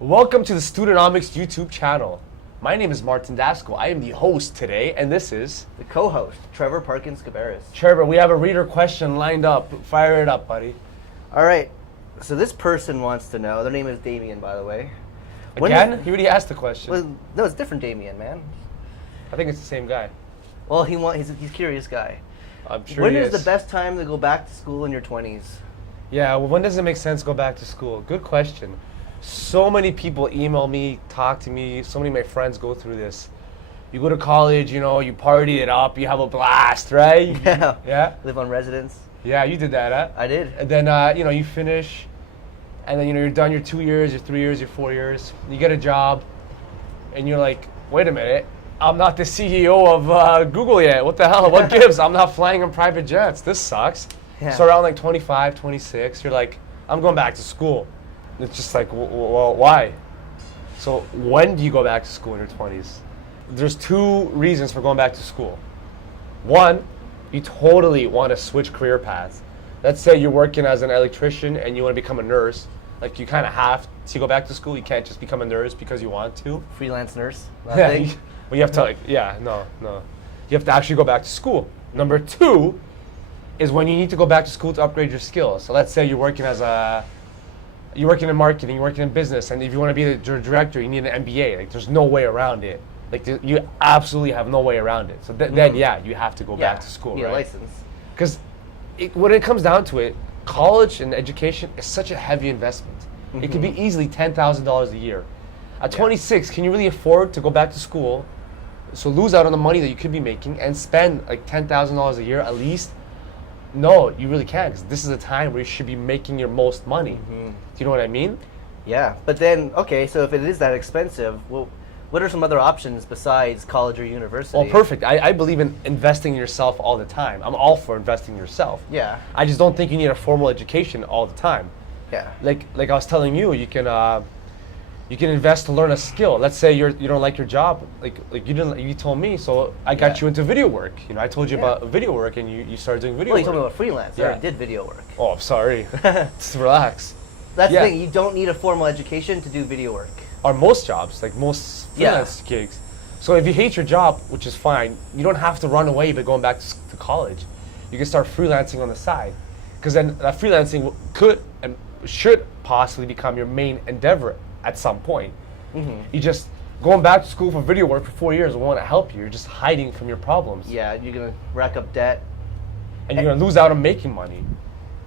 Welcome to the Studentomics YouTube channel. My name is Martin Daskal. I am the host today, and this is The co-host, Trevor Parkins Cabarrus. Trevor. We have a reader question lined up. Fire it up, buddy. All right, so this person wants to know, their name is Damien, by the way. Again? He already asked the question. Well, no, it's different Damien, man. I think it's the same guy. Well, he's a curious guy. I'm sure When he is is. the best time to go back to school in your 20s? Yeah, well, when does it make sense to go back to school? Good question. So many people email me, talk to me, so many of my friends go through this. You go to college, you party it up, you have a blast, right? Yeah. Yeah? Live on residence. Yeah, you did that, huh? I did. And then, you finish, and then, you're done your 2 years, your 3 years, your 4 years. You get a job, and you're like, wait a minute, I'm not the CEO of Google yet. What the hell? What gives? I'm not flying on private jets. This sucks. Yeah. So around like 25, 26, you're like, I'm going back to school. And it's just like, well, why? So when do you go back to school in your 20s? There's two reasons for going back to school. One, you totally want to switch career paths. Let's say you're working as an electrician and you want to become a nurse. Like you kind of have to go back to school. You can't just become a nurse because you want to. Freelance nurse. Yeah, well, you have to no. You have to actually go back to school. Number two is when you need to go back to school to upgrade your skills. So let's say you're working in marketing, you're working in business, and if you want to be the director, you need an MBA. Like there's no way around it. Like you absolutely have no way around it. So then you have to go back to school, need right? a license. Because when it comes down to it, college and education is such a heavy investment. It could be easily $10,000 a year. At 26, can you really afford to go back to school, so lose out on the money that you could be making and spend like $10,000 a year at least? No, you really can't, because this is a time where you should be making your most money. Do you know what I mean? Yeah, but then, okay, so if it is that expensive, well, what are some other options besides college or university? Well, perfect. I believe in investing in yourself all the time. I'm all for investing in yourself. Yeah. I just don't think you need a formal education all the time. Yeah. Like I was telling you, you can invest to learn a skill. Let's say you don't like your job, like you told me, so I got you into video work. I told you about video work, and you started doing video Well, you work. told me about freelance. Yeah. I did video work. Oh, I'm sorry. Just relax. That's Yeah. the thing. You don't need a formal education to do video work. Or most jobs, like most freelance gigs. So if you hate your job, which is fine, you don't have to run away by going back to college. You can start freelancing on the side, because then that freelancing could and should possibly become your main endeavor at some point. You just going back to school for video work for 4 years won't help you. You're just hiding from your problems, Yeah, you're gonna rack up debt. and you're gonna lose out on making money.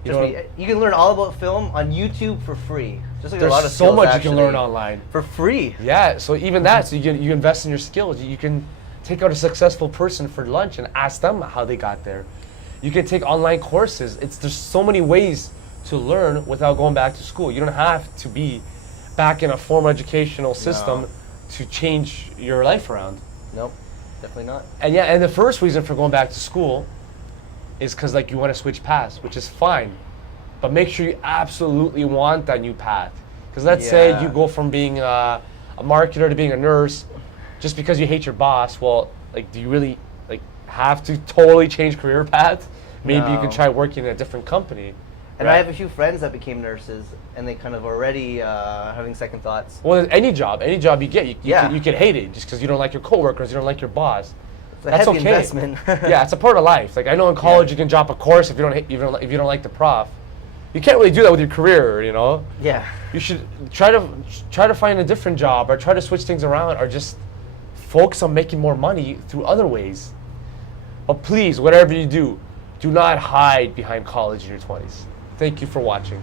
You know, You can learn all about film on YouTube for free. Just like there's a lot of so skills, much actually, you can learn online. for free. Yeah, so even that, so you invest in your skills. You can take out a successful person for lunch and ask them how they got there. You can take online courses. There's so many ways to learn without going back to school. You don't have to be back in a formal educational system to change your life around. Nope, definitely not. And the first reason for going back to school is because you want to switch paths, which is fine. But make sure you absolutely want that new path. Because let's say you go from being a marketer to being a nurse just because you hate your boss. Well, do you really have to totally change career paths? Maybe you No. can try working in a different company. And right? I have a few friends that became nurses, and they kind of already having second thoughts. Well, any job you get, you can hate it just because you don't like your coworkers, you don't like your boss. It's a That's heavy okay. investment. Yeah, it's a part of life. I know in college you can drop a course if you don't like the prof. You can't really do that with your career, Yeah. You should try to find a different job, or try to switch things around, or just focus on making more money through other ways. But please, whatever you do not hide behind college in your 20s. Thank you for watching.